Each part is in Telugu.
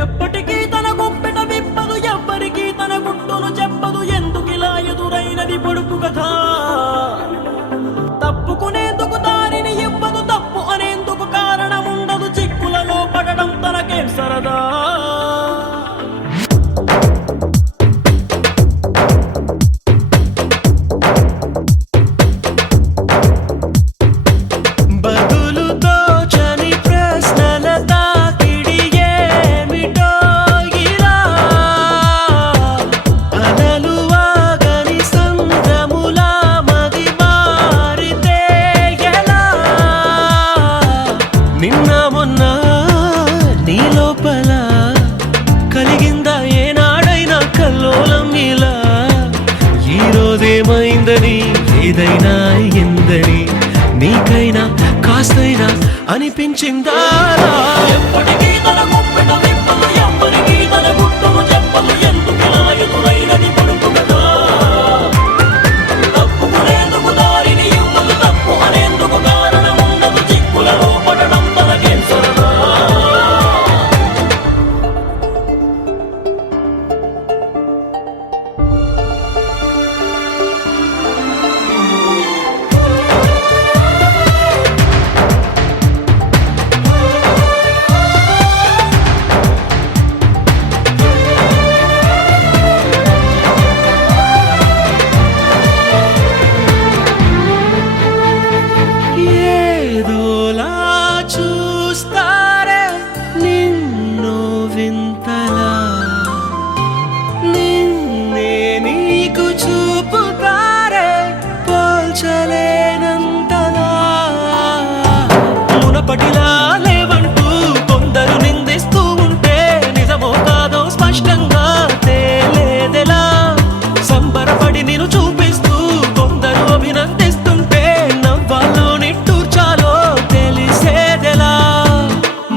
ఎప్పటికీ తన గుప్పెట విప్పదు, ఎవ్వరికీ తన గుట్టును చెప్పదు. ఎందుకిలా ఎదురైనది పొడుపు కథ? తప్పుకునేందుకు దారిని ఇవ్వదు, తప్పు అనేందుకు కారణం ఉండదు. చిక్కులలో పడడం తనకేం సరదా? ఏమైందని ఏదైనా ఎందని నీకైనా కాస్తైనా అనిపించిందా? ఎప్పటికీ తన గుప్పెట విప్పదు, ఎవ్వరికీ తన గుట్టును చెప్పదు. ఎందుకిలా ఎదురైనది పొడుపు కథ? తప్పుకునేందుకు దారిని ఇవ్వదు, తప్పు అనేందుకు కారణం ఉండదు. చిక్కులలో పడడం తనకేం సరదా? పటిలా లేవంటూ కొందరు నిందిస్తూ ఉంటే నిజమో కాదో స్పష్టంగా తేలేదెలా? సంబరపడి నేను చూపిస్తూ కొందరు అభినందిస్తుంటే నవ్వాలో నిట్టూర్చాలో తెలిసేదెలా?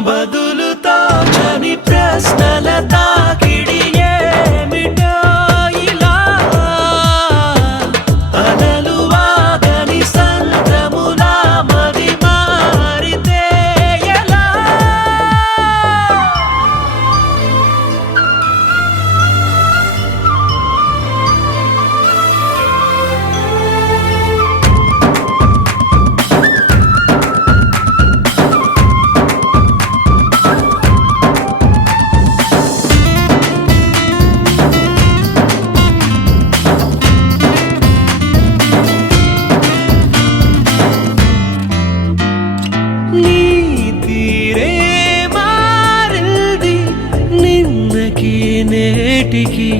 బదులుతో చని ప్రశ్నల తాకిడి ఏమిటో ఇలా అలలు వాగని సంద్రములా మది నేటికి